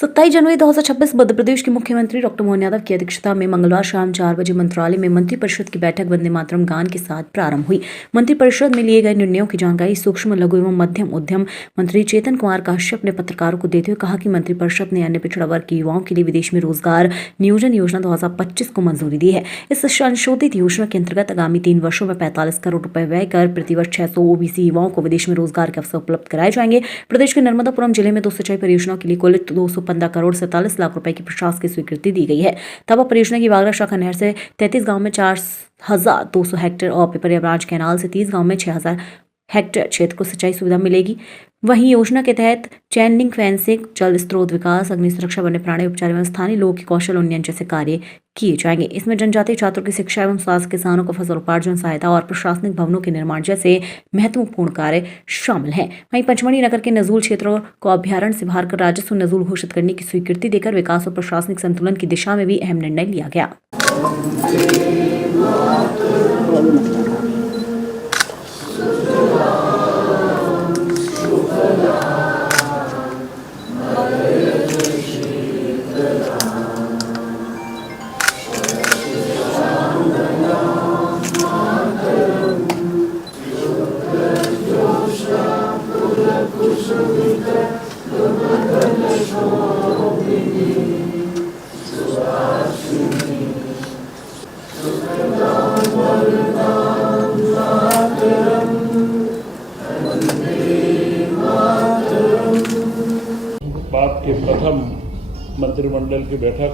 27 जनवरी 2026 मध्य प्रदेश के मुख्यमंत्री डॉक्टर मोहन यादव की अध्यक्षता में मंगलवार शाम 4 बजे मंत्रालय में मंत्रिपरिषद की बैठक वंदे मातरम गान के साथ प्रारंभ हुई। मंत्रिपरिषद में लिए गए निर्णयों की जानकारी सूक्ष्म लघु एवं मध्यम उद्यम मंत्री चेतन कुमार काश्यप ने पत्रकारों को देते हुए कहा कि मंत्रिपरिषद ने अन्य पिछड़ा वर्ग के युवाओं के लिए विदेश में रोजगार नियोजन योजना 2025 को मंजूरी दी है। इस संशोधित योजना के अंतर्गत आगामी 3 वर्षों में 45 करोड़ रुपए व्यय कर प्रतिवर्ष 600 ओबीसी युवाओं को विदेश में रोजगार के अवसर उपलब्ध कराए जाएंगे। प्रदेश के नर्मदापुरम जिले में 2 सिंचाई परियोजनाओं के लिए कुल 215 करोड़ 47 लाख रुपए की प्रशासकीय स्वीकृति दी गई है। तवा परियोजना की वागरा शाखा नहर से 33 गांव में 4200 हेक्टेयर और पिपरिया ब्रांच कैनाल से 30 गांव में 6000 हेक्टेयर क्षेत्र को सिंचाई सुविधा मिलेगी। वहीं योजना के तहत चैनलिंग, फेंसिंग, जल स्रोत विकास, अग्नि सुरक्षा, वन्य प्राणी उपचार एवं स्थानीय लोगों के कौशल उन्नयन जैसे कार्य किए जाएंगे। इसमें जनजातीय छात्रों की शिक्षा एवं स्वास्थ्य, किसानों को फसल उपार्जन सहायता और प्रशासनिक भवनों के निर्माण जैसे महत्वपूर्ण कार्य शामिल हैं। वहीं पंचमढ़ी नगर के नजूल क्षेत्रों को अभ्यारण्य से बाहर कर राजस्व नजूल घोषित करने की स्वीकृति देकर विकास और प्रशासनिक संतुलन की दिशा में भी अहम निर्णय लिया गया। बात के प्रथम मंत्रिमंडल की बैठक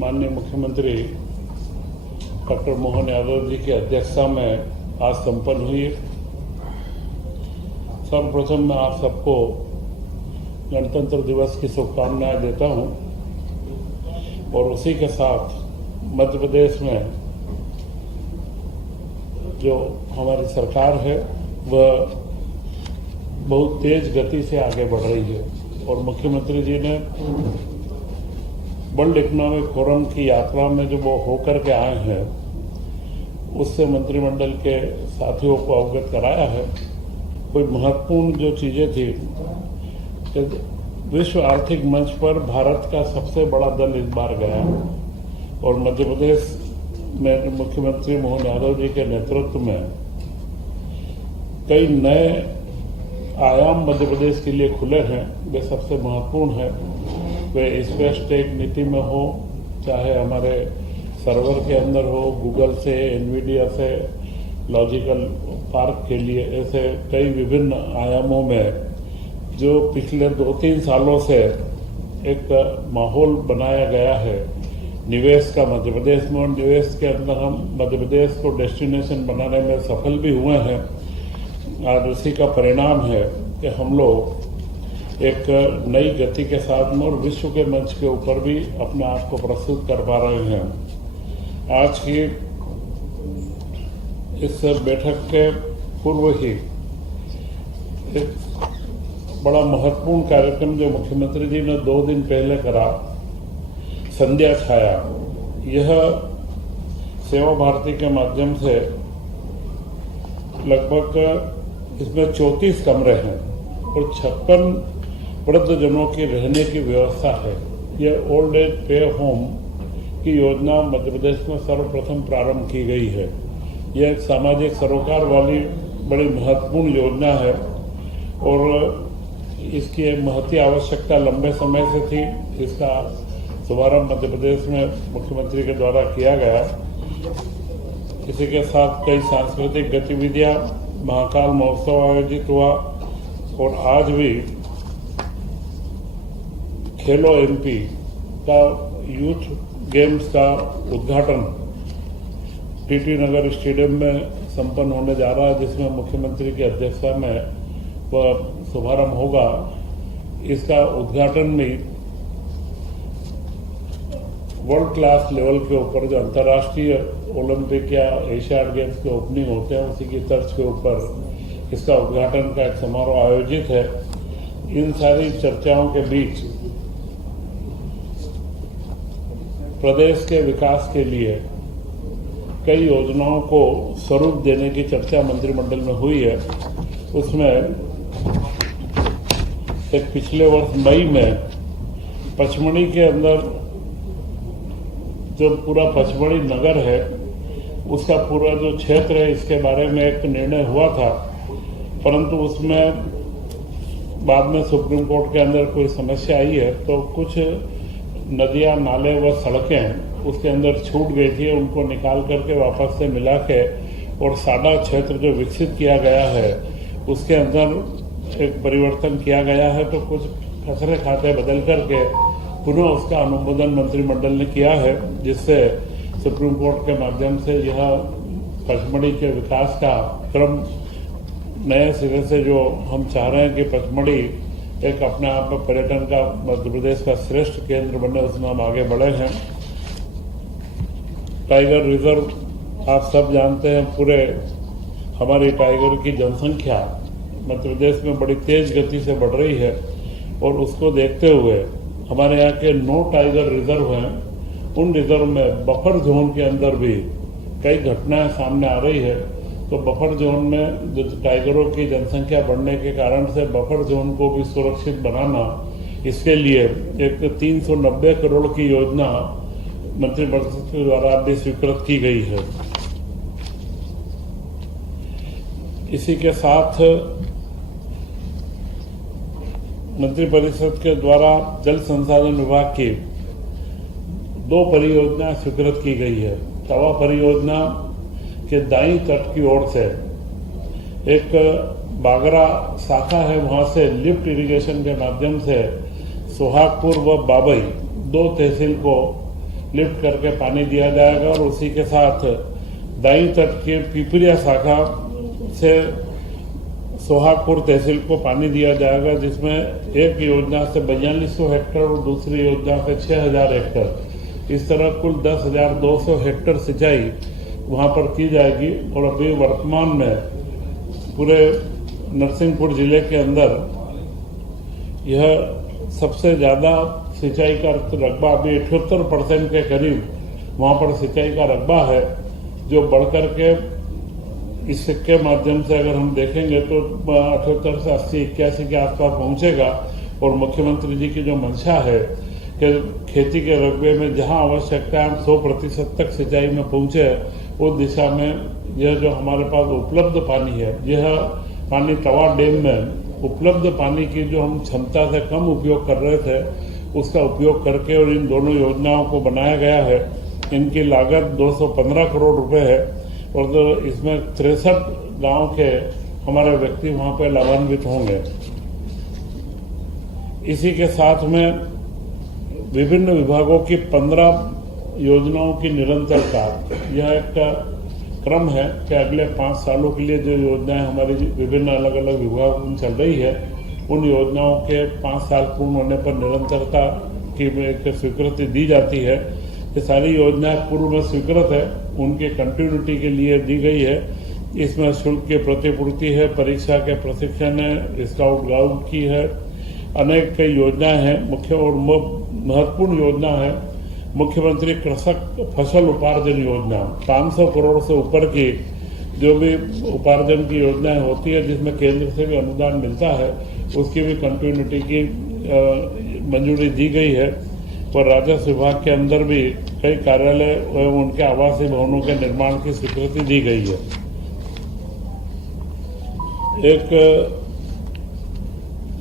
माननीय मुख्यमंत्री डॉक्टर मोहन यादव जी की अध्यक्षता में आज संपन्न हुई। सर्वप्रथम मैं आप सबको गणतंत्र दिवस की शुभकामनाएं देता हूं और उसी के साथ मध्य प्रदेश में जो हमारी सरकार है वह बहुत तेज गति से आगे बढ़ रही है और मुख्यमंत्री जी ने वर्ल्ड इकोनॉमिक फोरम की यात्रा में जो वो होकर के आए हैं उससे मंत्रिमंडल के साथियों को अवगत कराया है। कोई महत्वपूर्ण जो चीजें थी, विश्व आर्थिक मंच पर भारत का सबसे बड़ा दल इस बार गया और मध्य प्रदेश में मुख्यमंत्री मोहन यादव जी के नेतृत्व में कई नए आयाम मध्य प्रदेश के लिए खुले हैं। वे सबसे महत्वपूर्ण है, वे स्पेस टेक नीति में हो, चाहे हमारे सर्वर के अंदर हो, गूगल से, एनवीडिया से, लॉजिकल पार्क के लिए, ऐसे कई विभिन्न आयामों में जो पिछले 2-3 सालों से एक माहौल बनाया गया है निवेश का मध्य प्रदेश में, और निवेश के अंदर हम मध्य प्रदेश को डेस्टिनेशन बनाने में सफल भी हुए हैं। आज उसी का परिणाम है कि हम लोग एक नई गति के साथ में और विश्व के मंच के ऊपर भी अपने आप को प्रस्तुत कर पा रहे हैं। आज की इस बैठक के पूर्व ही एक बड़ा महत्वपूर्ण कार्यक्रम जो मुख्यमंत्री जी ने 2 दिन पहले करा, संध्या छाया, यह सेवा भारती के माध्यम से लगभग इसमें 34 कमरे हैं और 56 वृद्धजनों की रहने की व्यवस्था है। यह ओल्ड एज पे होम की योजना मध्य प्रदेश में सर्वप्रथम प्रारंभ की गई है। यह एक सामाजिक सरोकार वाली बड़ी महत्वपूर्ण योजना है और इसकी महती आवश्यकता लंबे समय से थी। इसका शुभारंभ मध्य प्रदेश में मुख्यमंत्री के द्वारा किया गया। इसी के साथ कई सांस्कृतिक गतिविधियां, महाकाल महोत्सव आयोजित हुआ और आज भी खेलो एमपी का यूथ गेम्स का उद्घाटन टीटी नगर स्टेडियम में संपन्न होने जा रहा है, जिसमें मुख्यमंत्री की अध्यक्षता में वह शुभारंभ होगा। इसका उद्घाटन भी वर्ल्ड क्लास लेवल के ऊपर, जो अंतर्राष्ट्रीय ओलंपिक या एशियाड गेम्स के ओपनिंग होते हैं उसी की तर्ज के ऊपर इसका उद्घाटन का एक समारोह आयोजित है। इन सारी चर्चाओं के बीच प्रदेश के विकास के लिए कई योजनाओं को स्वरूप देने की चर्चा मंत्रिमंडल में हुई है। उसमें एक पिछले वर्ष मई में पचमढ़ी के अंदर जो पूरा पचमढ़ी नगर है उसका पूरा जो क्षेत्र है इसके बारे में एक निर्णय हुआ था, परंतु उसमें बाद में सुप्रीम कोर्ट के अंदर कोई समस्या आई है तो कुछ नदियां, नाले व सड़कें उसके अंदर छूट गई थी, उनको निकाल करके वापस से मिला के और साडा क्षेत्र जो विकसित किया गया है उसके अंदर एक परिवर्तन किया गया है। तो कुछ खसरे खाते बदल करके पुनः उसका अनुमोदन मंत्रिमंडल ने किया है, जिससे सुप्रीम कोर्ट के माध्यम से यह पचमढ़ी के विकास का क्रम नए सिरे से जो हम चाह रहे हैं कि पचमढ़ी एक अपने आप में पर्यटन का मध्य प्रदेश का श्रेष्ठ केंद्र बने, उसमें हम आगे बढ़े हैं। टाइगर रिजर्व आप सब जानते हैं, पूरे हमारी टाइगर की जनसंख्या मध्य प्रदेश में बड़ी तेज गति से बढ़ रही है और उसको देखते हुए हमारे यहाँ के 9 टाइगर रिजर्व हैं, उन रिजर्व में बफर जोन के अंदर भी कई घटनाएं सामने आ रही है। तो बफर जोन में जो टाइगरों की जनसंख्या बढ़ने के कारण से बफर जोन को भी सुरक्षित बनाना, इसके लिए एक 390 करोड़ की योजना मंत्रिपरिषद के द्वारा भी स्वीकृत की गई है। इसी के साथ मंत्रिपरिषद के द्वारा जल संसाधन विभाग की 2 परियोजनाएं स्वीकृत की गई है। तवा परियोजना के दाईं तट की ओर से एक बागरा शाखा है, वहां से लिफ्ट इरिगेशन के माध्यम से सोहागपुर व बाबई 2 तहसील को लिफ्ट करके पानी दिया जाएगा और उसी के साथ दाईं तट के पिपरिया शाखा से सोहागपुर तहसील को पानी दिया जाएगा, जिसमें एक योजना से 4200 हेक्टेयर और दूसरी योजना से 6000 हेक्टेयर, इस तरह कुल 10,200 हेक्टेयर सिंचाई वहां पर की जाएगी। और अभी वर्तमान में पूरे नरसिंहपुर जिले के अंदर यह सबसे ज़्यादा सिंचाई का रकबा अभी 78% के करीब वहां पर सिंचाई का रकबा है, जो बढ़कर के इसके माध्यम से अगर हम देखेंगे तो 78 से 80-81 के आसपास पहुंचेगा। और मुख्यमंत्री जी की जो मंशा है कि खेती के रकबे में जहां आवश्यकता है 100% तक सिंचाई में पहुंचे, उस दिशा में यह जो हमारे पास उपलब्ध पानी है, यह पानी तवा डैम में उपलब्ध पानी की जो हम क्षमता से कम उपयोग कर रहे थे उसका उपयोग करके और इन दोनों योजनाओं को बनाया गया है। इनकी लागत 215 करोड़ रुपए है और तो इसमें 63 गांव के हमारे व्यक्ति वहां पर लाभान्वित होंगे। इसी के साथ में विभिन्न विभागों की 15 योजनाओं की निरंतरता, यह एक क्रम है कि अगले 5 सालों के लिए जो योजनाएं हमारी विभिन्न अलग अलग विभागों में चल रही है, उन योजनाओं के 5 साल पूर्ण होने पर निरंतरता की एक स्वीकृति दी जाती है। ये सारी योजनाएं पूर्व में स्वीकृत है, उनके कंटिन्यूटी के लिए दी गई है। इसमें शुल्क की प्रतिपूर्ति है, परीक्षा के प्रशिक्षण है, स्काउट गाइड की है, अनेक कई योजनाएं हैं। मुख्य और महत्वपूर्ण योजना है मुख्यमंत्री कृषक फसल उपार्जन योजना। 500 करोड़ से ऊपर की जो भी उपार्जन की योजनाएं होती है, जिसमें केंद्र से भी अनुदान मिलता है, उसकी भी कंटिन्यूटी की मंजूरी दी गई है। और राजस्व विभाग के अंदर भी कई कार्यालय एवं उनके आवासीय भवनों के निर्माण की स्वीकृति दी गई है। एक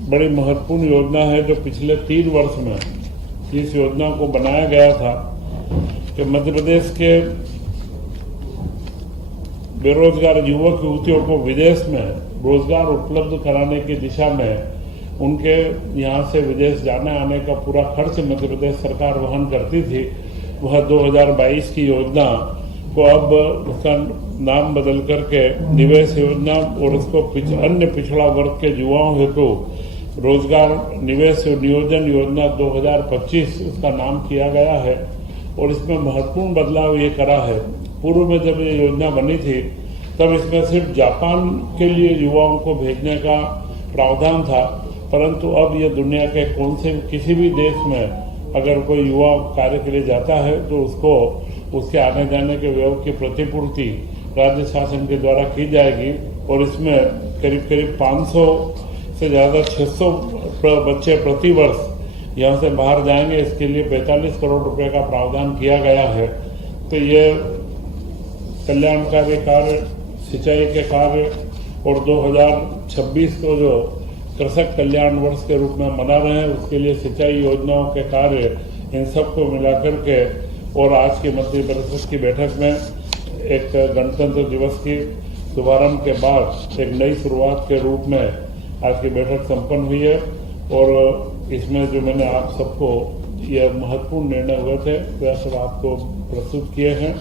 बड़ी महत्वपूर्ण योजना है जो पिछले 3 वर्ष में इस योजना को बनाया गया था कि मध्य प्रदेश के बेरोजगार युवक युवतियों को विदेश में रोजगार उपलब्ध कराने की दिशा में उनके यहाँ से विदेश जाने आने का पूरा खर्च मध्य प्रदेश सरकार वहन करती थी। वह 2022 की योजना को अब उसका नाम बदल करके निवेश योजना और उसको अन्य पिछड़ा वर्ग के युवाओं हेतु रोजगार निवेश नियोजन योजना 2025 उसका नाम किया गया है। और इसमें महत्वपूर्ण बदलाव ये करा है, पूर्व में जब ये योजना बनी थी तब इसमें सिर्फ जापान के लिए युवाओं को भेजने का प्रावधान था, परंतु अब ये दुनिया के कौन से किसी भी देश में अगर कोई युवा कार्य के लिए जाता है तो उसको उसके आने जाने के व्यय की प्रतिपूर्ति राज्य शासन के द्वारा की जाएगी। और इसमें करीब 500 से ज़्यादा 600 बच्चे प्रतिवर्ष यहाँ से बाहर जाएंगे, इसके लिए 45 करोड़ रुपए का प्रावधान किया गया है। तो ये कल्याणकारी कार्य, सिंचाई के कार्य और 2026 को जो कृषक कल्याण वर्ष के रूप में मना रहे हैं, उसके लिए सिंचाई योजनाओं के कार्य, इन सबको मिलाकर के और आज की मंत्रिपरिषद की बैठक में एक गणतंत्र दिवस की शुभारंभ के बाद एक नई शुरुआत के रूप में आज की बैठक संपन्न हुई है। और इसमें जो मैंने आप सबको यह महत्वपूर्ण निर्णय हुए थे वह सब आपको प्रस्तुत किए हैं।